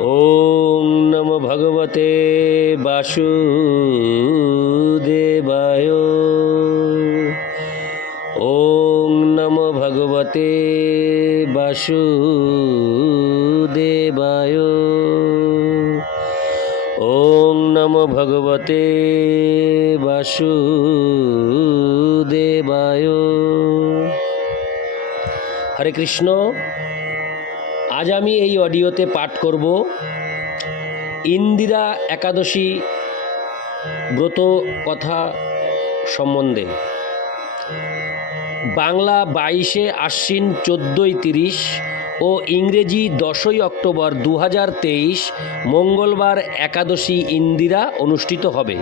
ওং নমো ভগবতে বাসুদেবায়। ওং নমো ভগবতে বাসুদেবায়। ওং নমো ভগবতে বাসুদেবায়। হরে কৃষ্ণ। আজ আমি এই অডিওতে পাঠ করব ইন্দিরা একাদশী ব্রত কথা সম্বন্ধে। বাংলা 22শে আশ্বিন 14:30 ও ইংরেজি 10ই অক্টোবর 2023 মঙ্গলবার একাদশী ইন্দিরা অনুষ্ঠিত হবে।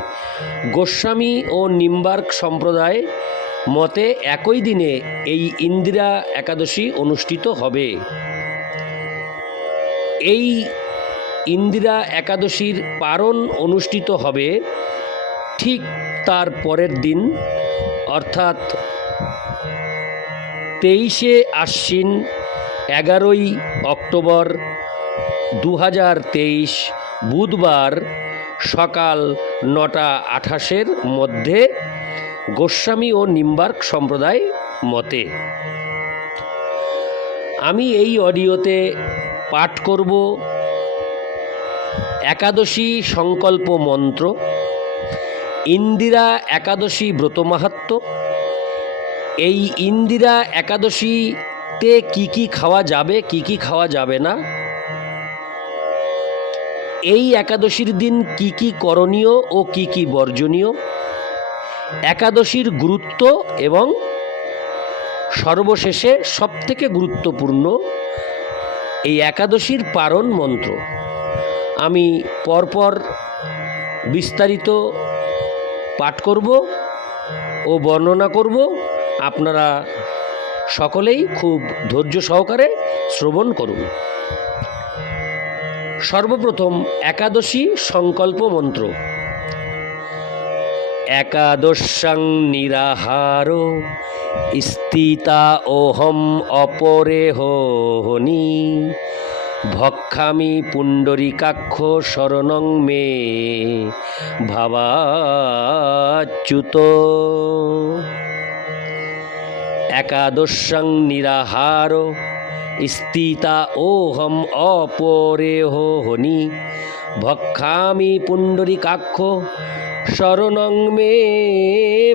গোস্বামী ও নিম্বার্ক সম্প্রদায় মতে একই দিনে এই ইন্দিরা একাদশী অনুষ্ঠিত হবে। এই ইন্দিরা একাদশীর পারণ অনুষ্ঠিত হবে ঠিক তার পরের দিন, অর্থাৎ 23শে আশ্বিন 11ই অক্টোবর 2023 বুধবার সকাল 9:28 মধ্যে গোস্বামী ও নিম্বার্ক সম্প্রদায় মতে। আমি এই অডিওতে পাঠ করব একাদশী সংকল্প মন্ত্র, ইন্দিরা একাদশী ব্রত মাহাত্ম্য, এই ইন্দিরা একাদশীতে কি কি খাওয়া যাবে কি কি খাওয়া যাবে না, এই একাদশীর দিন কি কি করণীয় ও কি কি বর্জনীয়, একাদশীর গুরুত্ব এবং সর্বশেষে সবথেকে গুরুত্বপূর্ণ এই একাদশীর পারণ মন্ত্র। আমি পরপর বিস্তারিত পাঠ করব ও বর্ণনা করব। আপনারা সকলেই খুব ধৈর্য সহকারে শ্রবণ করুন। সর্বপ্রথম একাদশী সংকল্প মন্ত্র। একাদশাং নিরাহারো স্থিতা ওহম অপরেহনি ভক্ষামি পুণ্ডরীকাক্ষ শরণং মে ভাবাচ্যুত। একাদশাং নিরাহারো স্থিতা ওহম অপরেহনি ভক্ষামি পুণ্ডরীকাক্ষ শরণং মে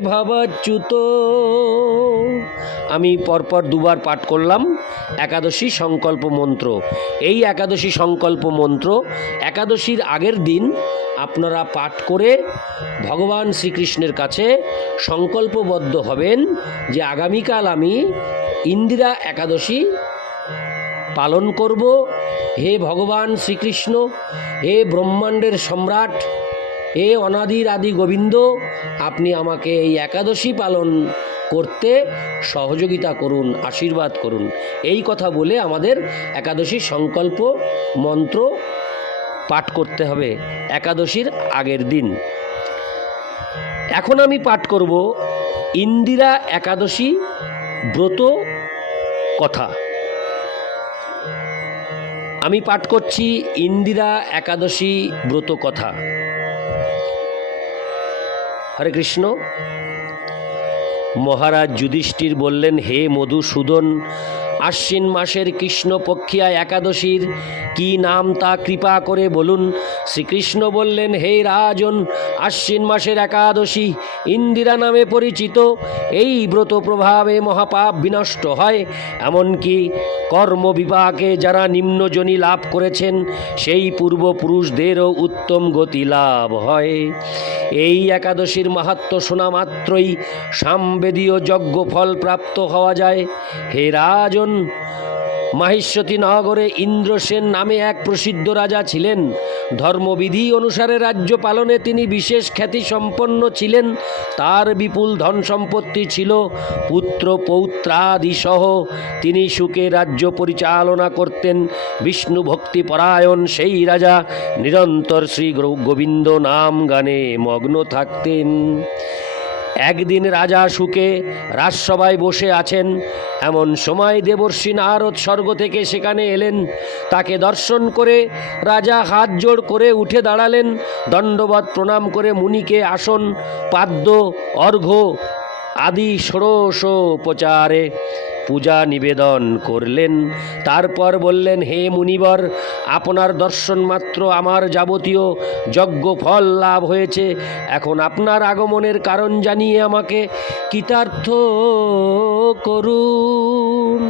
ভাবাচ্যুত। আমি পরপর দুবার পাঠ করলাম একাদশী সংকল্প মন্ত্র। এই একাদশী সংকল্প মন্ত্র একাদশীর আগের দিন আপনারা পাঠ করে ভগবান শ্রীকৃষ্ণের কাছে সংকল্পবদ্ধ হবেন যে আগামীকাল আমি ইন্দিরা একাদশী পালন করব। হে ভগবান শ্রীকৃষ্ণ, হে ব্রহ্মাণ্ডের সম্রাট, হে অনাদির আদি গোবিন্দ, আপনি আমাকে এই একাদশী পালন করতে সহযোগিতা করুন, আশীর্বাদ করুন। এই কথা বলে আমাদের একাদশী সংকল্প মন্ত্র পাঠ করতে হবে একাদশীর আগের দিন। এখন আমি পাঠ করব ইন্দিরা একাদশী ব্রত কথা। আমি পাঠ করছি ইন্দিরা একাদশী ব্রত কথা। হরে কৃষ্ণ। মহারাজ যুধিষ্ঠির বললেন, হে মধুসূদন, আশ্বিন মাসের কৃষ্ণপক্ষিয়া একাদশীর কি নাম তা কৃপা করে বলুন। শ্রীকৃষ্ণ বললেন, হে রাজন, আশ্বিন মাসের একাদশী ইন্দিরা নামে পরিচিত। এই ব্রত প্রভাবে মহাপাপ বিনষ্ট হয়, এমনকি কর্মবিপাকে যারা নিম্নজনী লাভ করেছেন সেই পূর্বপুরুষদেরও উত্তম গতি লাভ হয়। এই একাদশীর মাহাত্ম্য শোনা মাত্রই সামবেদীয় যজ্ঞ ফল প্রাপ্ত হওয়া যায়। হে রাজন, মাহিষ্যতী নগরে ইন্দ্রসেন নামে এক প্রসিদ্ধ রাজা ছিলেন। ধর্মবিধি অনুসারে রাজ্য পালনে তিনি বিশেষ খ্যাতি সম্পন্ন ছিলেন। তার বিপুল ধন সম্পত্তি ছিল। পুত্র পৌত্রাদি সহ তিনি সুখে রাজ্য পরিচালনা করতেন। বিষ্ণু ভক্তি পরায়ণ সেই রাজা নিরন্তর শ্রী গোবিন্দ নাম গানে মগ্ন থাকতেন। একদিন রাজা সুখে রাজসভায় বসে আছেন, এমন সময় দেবর্ষি নারদ স্বর্গ থেকে সেখানে এলেন। তাকে দর্শন করে রাজা হাত জোড় করে উঠে দাঁড়ালেন, দণ্ডবত প্রণাম করে মুনিকে আসন পাদ্য অর্ঘ্য আদি ষোড়শোপচারে পূজা নিবেদন করলেন। তারপর বললেন, হে মুনিবর, আপনার দর্শন মাত্র আমার যাবতীয় যজ্ঞ ফল লাভ হয়েছে। এখন আপনার আগমনের কারণ জানিয়ে আমাকে কৃতার্থ করুন।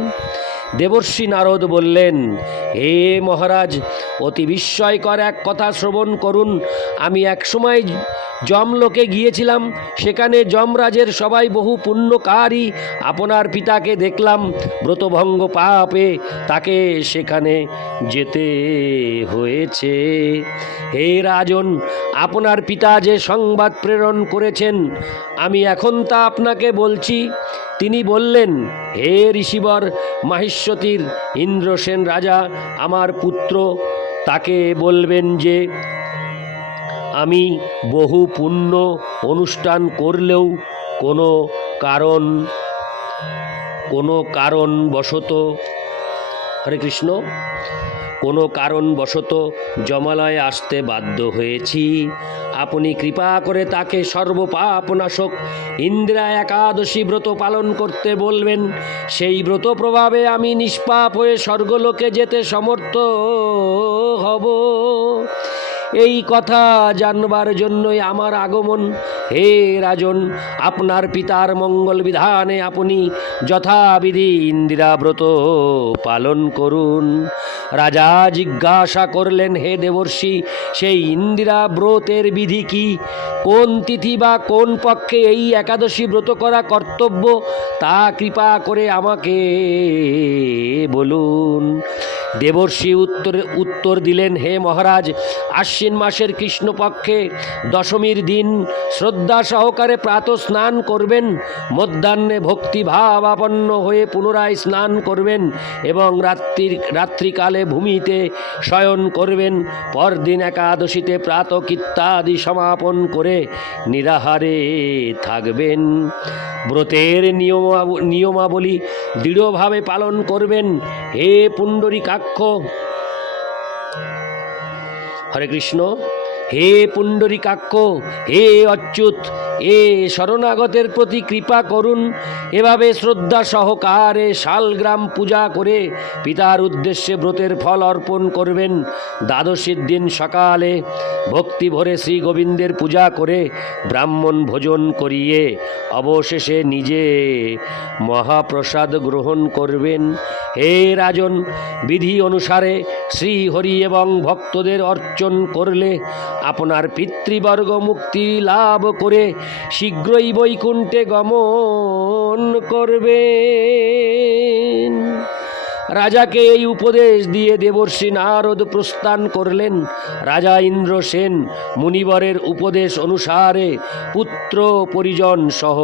দেবর্ষি নারদ বললেন, হে মহারাজ, অতি বিস্ময়কর এক কথা শ্রবণ করুন। আমি একসময় যমলোকে গিয়েছিলাম, সেখানে যমরাজের সবাই বহু পুণ্যকারী। আপনার পিতাকে দেখলাম, ব্রতভঙ্গ পাপে তাকে সেখানে যেতে হয়েছে। হে রাজন, আপনার পিতা যে সংবাদ প্রেরণ করেছেন, আমি এখন তা আপনাকে বলছি। তিনি বললেন, হে ঋষিবর, মাহিষ্যতির ইন্দ্রসেন রাজা আমার পুত্র, তাকে বলবেন যে আমি বহু পুণ্য অনুষ্ঠান করলেও কোনো কারণবশত হরে কৃষ্ণ কোনো কারণবশত যমালয়ে আসতে বাধ্য হয়েছি। আপনি কৃপা করে তাকে সর্বপাপনাশক ইন্দিরা একাদশী ব্রত পালন করতে বলবেন। সেই ব্রত প্রভাবে আমি নিষ্পাপ হয়ে স্বর্গলোকে যেতে সমর্থ হব। এই কথা জানবার জন্যই আমার আগমন। হে রাজন, আপনার পিতার মঙ্গল বিধানে আপনি যথাবিধি ইন্দিরা ব্রত পালন করুন। রাজা জিজ্ঞাসা করলেন, হে দেবর্ষি, সেই ইন্দিরা ব্রতের বিধি কি? কোন তিথি বা কোন পক্ষে এই একাদশী ব্রত করা কর্তব্য, তা কৃপা করে আমাকে বলুন। দেবর্ষি উত্তর দিলেন, হে মহারাজ, আশ্বিন মাসের কৃষ্ণপক্ষে দশমীর দিন শ্রদ্ধা সহকারে প্রাতঃ স্নান করবেন, মধ্যাহ্নে ভক্তিভাবাপন্ন হয়ে পুনরায় স্নান করবেন এবং রাত্রিকালে ভূমিতে শয়ন করবেন। পরদিন একাদশীতে প্রাতঃকৃত্যাদি সমাপন করে নিরাহারে থাকবেন। ব্রতের নিয়মাবলী দৃঢ়ভাবে পালন করবেন। হে পুণ্ডরীকাক্ষ, হরে কৃষ্ণ, হে পুণ্ডরীকাক্ষ, হে অচ্যুত, এ শরণাগতের প্রতি কৃপা করুন। এভাবে শ্রদ্ধা সহকারে শালগ্রাম পূজা করে পিতার উদ্দেশ্যে ব্রতের ফল অর্পণ করবেন। দ্বাদশীর দিন সকালে ভক্তি ভরে শ্রী গোবিন্দের পূজা করে ব্রাহ্মণ ভোজন করিয়ে অবশেষে নিজে মহাপ্রসাদ গ্রহণ করবেন। হে রাজন, বিধি অনুসারে শ্রীহরি এবং ভক্তদের অর্চন করলে আপনার পিতৃবর্গ মুক্তি লাভ করে শীঘ্রই বৈকুণ্ঠে গমন করবেন। রাজাকে এই উপদেশ দিয়ে দেবর্ষি নারদ প্রস্থান করলেন। রাজা ইন্দ্রসেন মুনিবরের উপদেশ অনুসারে পুত্র পরিজন সহ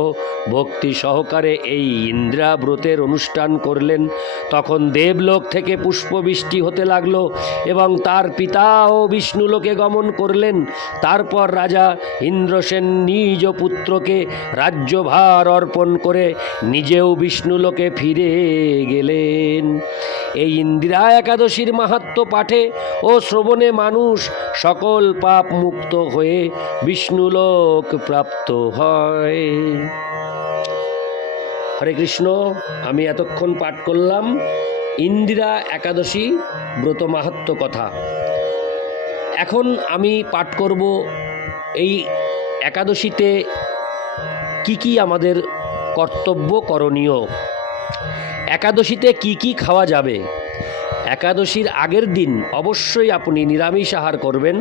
ভক্তি সহকারে এই ইন্দ্রা ব্রতের অনুষ্ঠান করলেন। তখন দেবলোক থেকে পুষ্পবৃষ্টি হতে লাগলো এবং তার পিতাও বিষ্ণুলোকে গমন করলেন। তারপর রাজা ইন্দ্রসেন নিজ পুত্রকে রাজ্যভার অর্পণ করে নিজেও বিষ্ণুলোকে ফিরে গেলেন। এই ইন্দিরা একাদশীর মাহাত্ম্য পাঠে ও শ্রবণে মানুষ সকল পাপ মুক্ত হয়ে বিষ্ণুলোক প্রাপ্ত হয়। হরে কৃষ্ণ, আমি এতক্ষণ পাঠ করলাম ইন্দিরা একাদশী ব্রত মাহাত্ম্য কথা। এখন আমি পাঠ করব এই একাদশীতে কি কি আমাদের কর্তব্য করণীয়, একাদশীতে কি কি খাওয়া যাবে। একাদশীর আগের দিন অবশ্যই আপনি নিরামিষ আহার করবেন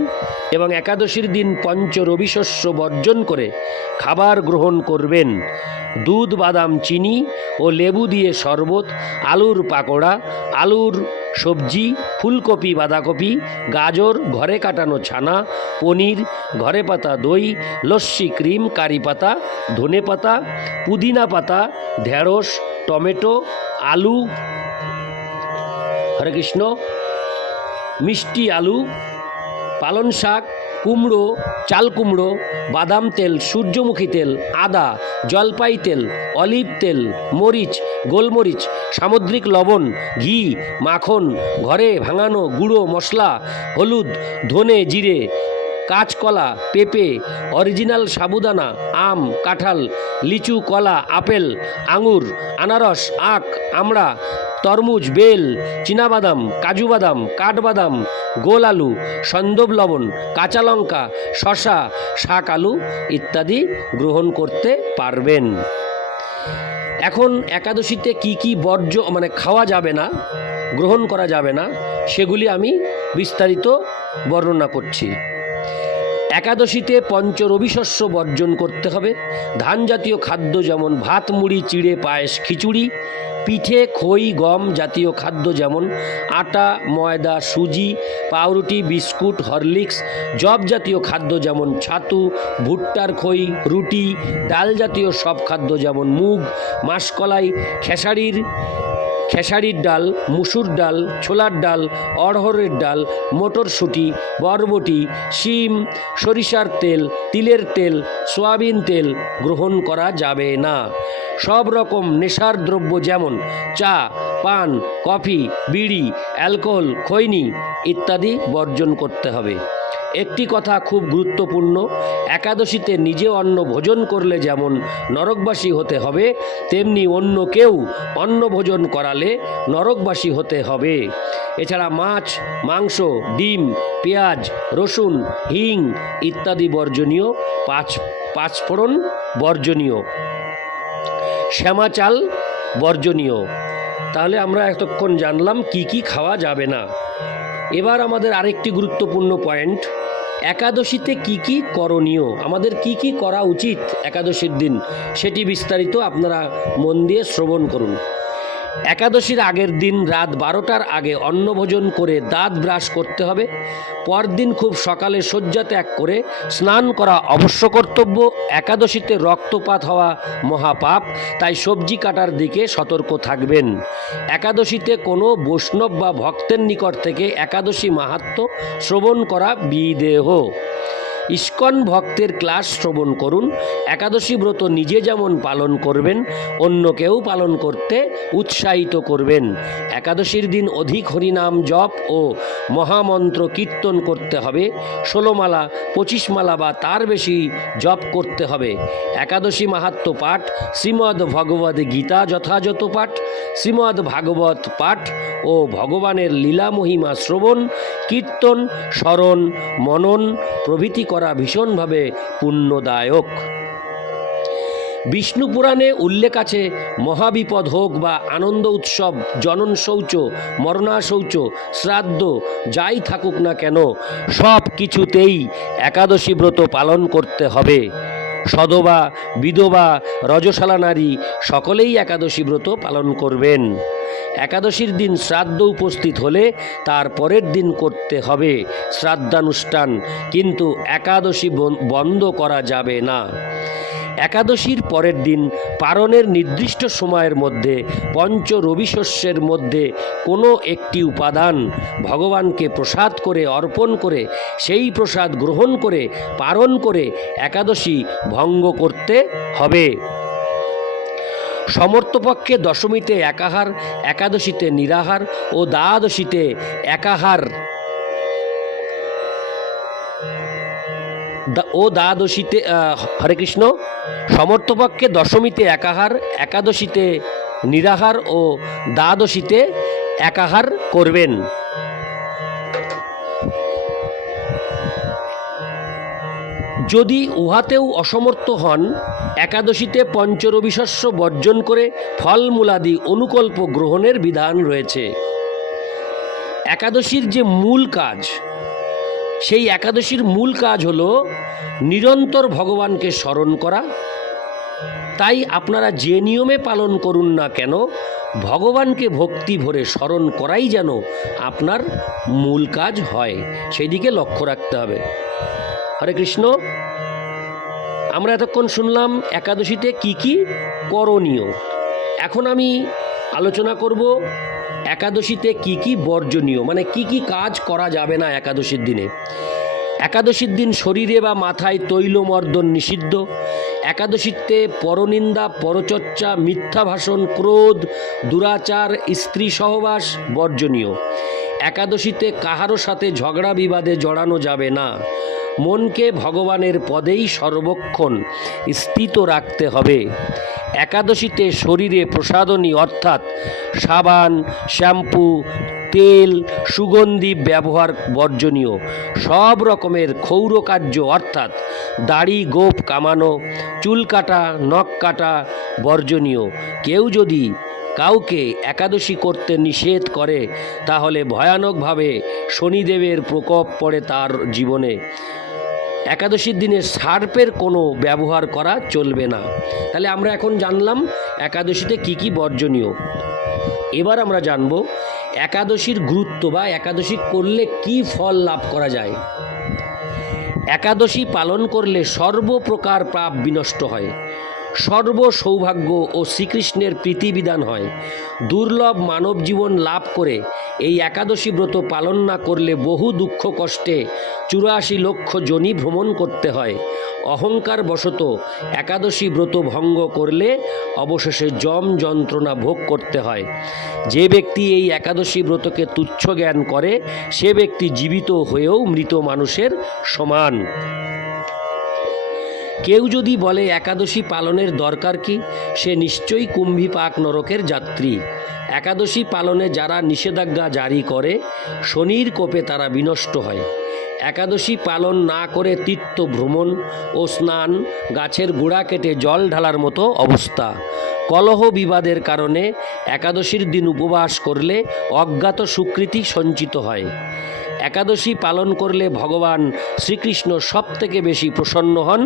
এবং একাদশীর দিন পঞ্চ রবিশস্য বর্জন করে খাবার গ্রহণ করবেন। দুধ, বাদাম, চিনি ও লেবু দিয়ে শরবত, আলুর পাকোড়া, আলুর সবজি, ফুলকপি, বাঁধাকপি, গাজর, ঘরে কাটানো ছানা, পনির, ঘরে পাতা দই, লস্যি, ক্রিম, কারি পাতা, ধনে পাতা, পুদিনা পাতা, ঢেঁড়স, টমেটো, আলু, হরে কৃষ্ণ, মিষ্টি আলু, পালং শাক, কুমড়ো, চাল কুমড়ো, বাদাম তেল, সূর্যমুখী তেল, আদা, জলপাই তেল, অলিভ তেল, মরিচ, গোলমরিচ, সামুদ্রিক লবণ, ঘি, মাখন, ঘরে ভাঙানো গুঁড়ো মশলা, হলুদ, ধনে, জিরে, কাঁচকলা, পেঁপে, অরিজিনাল সাবুদানা, আম, কাঁঠাল, লিচু, কলা, আপেল, আঙুর, আনারস, আখ, আমড়া, তরমুজ, বেল, চীনাবাদাম, কাজু বাদাম, কাঠবাদাম, গোল আলু, সন্দব লবণ, কাঁচা লঙ্কা, শশা, শাক আলু ইত্যাদি গ্রহণ করতে পারবেন। এখন একাদশীতে কি কি বর্জ্য খাওয়া যাবে না, গ্রহণ করা যাবে না, সেগুলি আমি বিস্তারিত বর্ণনা করছি। একাদশীতে পঞ্চরবিশস্য বর্জন করতে হবে। ধান জাতীয় খাদ্য যেমন ভাত, মুড়ি, চিড়ে, পায়েস, খিচুড়ি, পিঠে, খই, গম জাতীয় খাদ্য যেমন আটা, ময়দা, সুজি, পাউরুটি, বিস্কুট, হরলিক্স, জব জাতীয় খাদ্য যেমন ছাতু, ভুট্টার খই, রুটি, ডাল জাতীয় সব খাদ্য যেমন মুগ, মাসকলাই, খেসারির ডাল, মুসুর ডাল, ছোলার ডাল, অড়হরের ডাল, মটরশুঁটি, বরবটি, শিম, সরিষার তেল, তিলের তেল, সয়াবিন তেল গ্রহণ করা যাবে না। সব রকম নেশার দ্রব্য যেমন চা, পান, কফি, বিড়ি, অ্যালকোহল, খৈনি ইত্যাদি বর্জন করতে হবে। একটি কথা খুব গুরুত্বপূর্ণ, একাদশীতে নিজে অন্ন ভোজন করলে যেমন নরকবাসী হতে হবে, তেমনি অন্য কেউ অন্ন ভোজন করালে নরকবাসী হতে হবে। এছাড়া মাছ, মাংস, ডিম, পেঁয়াজ, রসুন, হিং ইত্যাদি বর্জনীয়। পাঁচফোড়ন বর্জনীয়, শ্যামা চাল বর্জনীয়। তাহলে আমরা এতক্ষণ জানলাম কি কি খাওয়া যাবে না। এবার আমাদের আরেকটি গুরুত্বপূর্ণ পয়েন্ট, একাদশীতে কি কি করণীয়, আমাদের কি কি করা উচিত একাদশীর দিন, সেটি বিস্তারিত আপনারা মন দিয়ে শ্রবণ করুন। একাদশীর আগের দিন রাত 12টার আগে অন্নভোজন করে দাঁত ব্রাশ করতে হবে। পরদিন খুব সকালে শয্যা ত্যাগ করে স্নান করা অবশ্য কর্তব্য। একাদশীতে রক্তপাত হওয়া মহাপাপ, তাই সবজি কাটার দিকে সতর্ক থাকবেন। একাদশীতে কোনো বৈষ্ণব বা ভক্তের নিকট থেকে একাদশী মাহাত্ম্য শ্রবণ করা বিদেহ। ইস্কন ভক্তের ক্লাস শ্রবণ করুন। একাদশী ব্রত নিজে যেমন পালন করবেন, অন্যকেও পালন করতে উৎসাহিত করবেন। একাদশীর দিন অধিক হরিনাম জপ ও মহামন্ত্র কীর্তন করতে হবে। 16 মালা, 25 মালা বা তার বেশি জপ করতে হবে। একাদশী মাহাত্ম্য পাঠ, শ্রীমদ্ ভগবদ্ গীতা যথাযথ পাঠ, শ্রীমদ্ ভাগবত পাঠ ও ভগবানের লীলা মহিমা শ্রবণ, কীর্তন, স্মরণ, মনন প্রভৃতি করা ভীষণভাবে পুণ্যদায়ক। বিষ্ণু পুরাণে উল্লেখ আছে, মহাবিপদ হোক বা আনন্দ উৎসব, জনন শৌচ, মরণা শৌচ, শ্রাদ্ধ যাই থাকুক না কেন, সব কিছুতেই একাদশী ব্রত পালন করতে হবে। সধবা, বিধবা, রজশালা নারী সকলেই একাদশী ব্রত পালন করবেন। একাদশীর দিন শ্রাদ্ধ উপস্থিত হলে তার পরের দিন করতে হবে শ্রাদ্ধানুষ্ঠান, কিন্তু একাদশী বন্ধ করা যাবে না। একাদশীর পরের দিন পারণের নির্দিষ্ট সময়ের মধ্যে পঞ্চরবিশস্যের মধ্যে কোনো একটি উপাদান ভগবানকে প্রসাদ করে অর্পণ করে সেই প্রসাদ গ্রহণ করে পারণ করে একাদশী ভঙ্গ করতে হবে। সমর্থপক্ষে দশমীতে একাহার, একাদশীতে নিরাহার ও দ্বাদশীতে একাহার ও দ্বাদশীতে হরে কৃষ্ণ, সমর্থপক্ষে দশমীতে একাহার, একাদশীতে নিরাহার ও দ্বাদশীতে একাহার করবেন। যদি উহাতেও অসমর্থ হন, একাদশীতে পঞ্চরবিশস্য বর্জন করে ফলমূলাদি অনুকল্প গ্রহণের বিধান রয়েছে। একাদশীর যে মূল কাজ, সেই একাদশীর মূল কাজ হলো নিরন্তর ভগবানকে স্মরণ করা। তাই আপনারা যে নিয়মে পালন করুন না কেন, ভগবানকে ভক্তি ভরে স্মরণ করাই যেন আপনার মূল কাজ হয়, সেই দিকে লক্ষ্য রাখতে হবে। হরে কৃষ্ণ। আমরা এতক্ষণ শুনলাম একাদশীতে কি কি করণীয়। এখন আমি আলোচনা করব একাদশীতে কি কি বর্জনীয়, কি কি কাজ করা যাবে না একাদশীর দিনে। একাদশীর দিন শরীরে বা মাথায় তৈলমর্দন নিষিদ্ধ। একাদশীতে পরনিন্দা, পরচর্চা, মিথ্যা ভাষণ, ক্রোধ, দুরাচার, স্ত্রী সহবাস বর্জনীয়। একাদশীতে কাহারও সাথে ঝগড়া বিবাদে জড়ানো যাবে না। মনকে ভগবানের পদেই সর্বক্ষণ স্থিত রাখতে হবে। একাদশীতে শরীরে প্রসাধনী অর্থাৎ সাবান, শ্যাম্পু, তেল, সুগন্ধি ব্যবহার বর্জনীয়। সব রকমের ক্ষৌর কার্য অর্থাৎ দাড়ি গোঁফ কামানো, চুল কাটা, নখ কাটা বর্জনীয়। কেউ যদি কাউকে একাদশী করতে নিষেধ করে তাহলে ভয়ানকভাবে শনিদেবের প্রকোপ পড়ে তার জীবনে। একাদশীর দিনে সার্পের কোনো ব্যবহার করা চলবে না। তাহলে আমরা এখন জানলাম একাদশীতে কি কি বর্জনীয়। এবার আমরা জানব একাদশীর গুরুত্ব বা একাদশী করলে কি ফল লাভ করা যায়। একাদশী পালন করলে সর্বপ্রকার পাপ বিনষ্ট হয়, সর্ব সৌভাগ্য ও শ্রীকৃষ্ণের প্রীতিবিধান হয়। দুর্লভ মানব জীবন লাভ করে এই একাদশী ব্রত পালন না করলে বহু দুঃখ কষ্টে 84 লক্ষ যোনি ভ্রমণ করতে হয়। অহংকার বশত একাদশী ব্রত ভঙ্গ করলে অবশেষে যম যন্ত্রণা ভোগ করতে হয়। যে ব্যক্তি এই একাদশী ব্রতকে তুচ্ছ জ্ঞান করে সে ব্যক্তি জীবিত হয়েও মৃত মানুষের সমান। কেউ যদি বলে একাদশী পালনের দরকার কি, সে নিশ্চয়ই কুম্ভীপাক নরকের যাত্রী। একাদশী পালনে যারা নিষেধাজ্ঞা জারি করে শনির কোপে তারা বিনষ্ট হয়। একাদশী পালন না করে তীর্থ ভ্রমণ ও স্নান, গাছের গোড়া কেটে জল ঢালার মতো অবস্থা। কলহ বিবাদের কারণে একাদশীর দিন উপবাস করলে অজ্ঞাত সুকৃতি সঞ্চিত হয়। একাদশী পালন করলে ভগবান শ্রীকৃষ্ণ সবথেকে বেশি প্রসন্ন হন।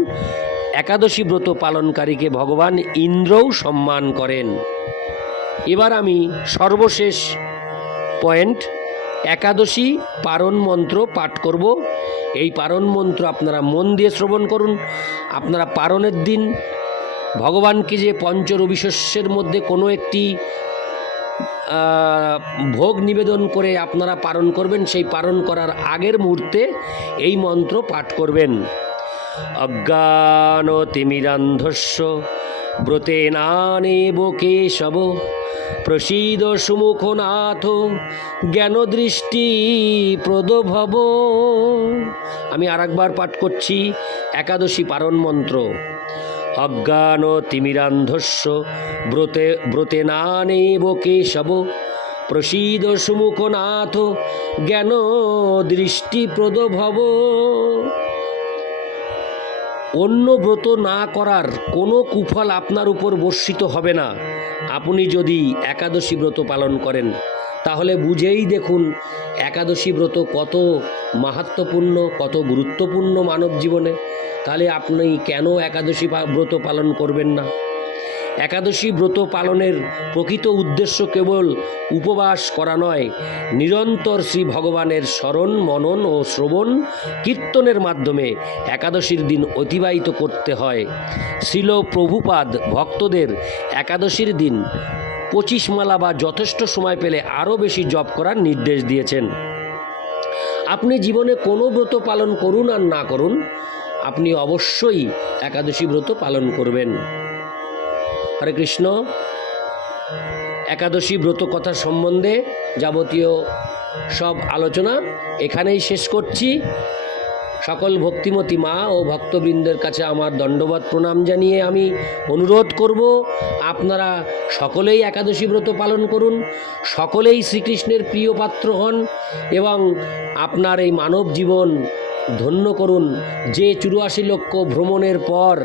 একাদশী ব্রত পালনকারীকে ভগবান ইন্দ্রও সম্মান করেন। এবার আমি সর্বশেষ পয়েন্ট, একাদশী পারণ মন্ত্র পাঠ করব। এই পারণ মন্ত্র আপনারা মন দিয়ে শ্রবণ করুন। আপনারা পারণের দিন ভগবানকে যে পঞ্চরবিশস্যের মধ্যে কোনো একটি ভোগ নিবেদন করে আপনারা পারণ করবেন, সেই পারণ করার আগের মুহূর্তে এই মন্ত্র পাঠ করবেন। অজ্ঞানতিমিরান্ধস্য ব্রতেনানেব কেশব প্রসীদ সুমুখনাথ জ্ঞানদৃষ্টি প্রদভব। আমি আরেকবার পাঠ করছি একাদশী পারণ মন্ত্র। অজ্ঞানতিমিরান্ধস্য ব্রতেনানেব কেশব প্রসীদ সুমুখনাথ জ্ঞানদৃষ্টি প্রদভব। অন্য ব্রত না করার কোনো কুফল আপনার উপর বর্ষিত হবে না আপনি যদি একাদশী ব্রত পালন করেন। তাহলে বুঝেই দেখুন একাদশী ব্রত কত মাহাত্ম্যপূর্ণ, কত গুরুত্বপূর্ণ মানব জীবনে। তাহলে আপনি কেন একাদশী ব্রত পালন করবেন না? একাদশী ব্রত পালনের প্রকৃত উদ্দেশ্য কেবল উপবাস করা নয়, নিরন্তর শ্রী ভগবানের স্মরণ, মনন ও শ্রবণ কীর্তনের মাধ্যমে একাদশীর দিন অতিবাহিত করতে হয়। শ্রীল প্রভুপাদ ভক্তদের একাদশীর দিন 25 মালা বা যথেষ্ট সময় পেলে আরও বেশি জপ করার নির্দেশ দিয়েছেন। আপনি জীবনে কোনো ব্রত পালন করুন আর না করুন, আপনি অবশ্যই একাদশী ব্রত পালন করবেন। হরে কৃষ্ণ। একাদশী ব্রত কথা সম্বন্ধে যাবতীয় সব আলোচনা এখানেই শেষ করছি। সকল ভক্তিমতী মা ও ভক্তবৃন্দের কাছে আমার দণ্ডবত প্রণাম জানিয়ে আমি অনুরোধ করব আপনারা সকলেই একাদশী ব্রত পালন করুন, সকলেই শ্রীকৃষ্ণের প্রিয় পাত্র হন এবং আপনার এই মানব জীবন ধন্য করুন। যে 84 লক্ষ ভ্রমণের পর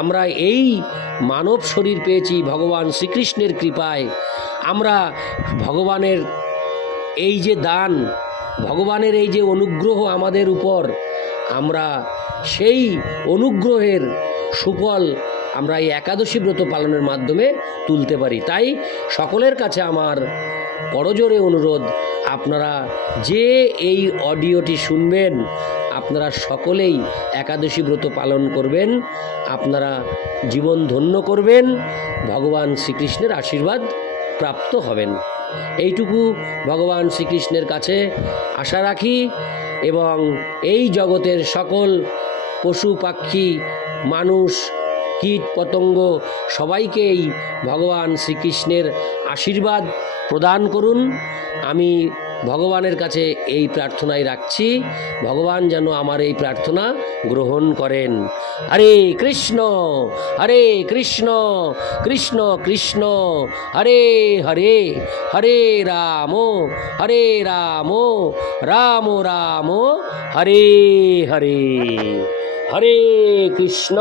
আমরা এই মানব শরীর পেয়েছি ভগবান শ্রীকৃষ্ণের কৃপায়। আমরা ভগবানের এই যে দান, ভগবানের এই যে অনুগ্রহ আমাদের উপর, আমরা সেই অনুগ্রহের সুফল আমরা এই একাদশী ব্রত পালনের মাধ্যমে তুলতে পারি। তাই সকলের কাছে আমার করজোরে অনুরোধ, আপনারা যে এই অডিওটি শুনবেন আপনারা সকলেই একাদশী ব্রত পালন করবেন, আপনারা জীবন ধন্য করবেন, ভগবান শ্রীকৃষ্ণের আশীর্বাদ প্রাপ্ত হবেন। এইটুকু ভগবান শ্রীকৃষ্ণের কাছে আশা রাখি এবং এই জগতের সকল পশু পাখি মানুষ কীট পতঙ্গ সবাইকেই ভগবান শ্রীকৃষ্ণের আশীর্বাদ প্রদান করুন। আমি ভগবানের কাছে এই প্রার্থনাই রাখছি, ভগবান যেন আমার এই প্রার্থনা গ্রহণ করেন। হরে কৃষ্ণ কৃষ্ণ কৃষ্ণ হরে হরে, হরে রাম রাম রাম হরে হরে। হরে কৃষ্ণ।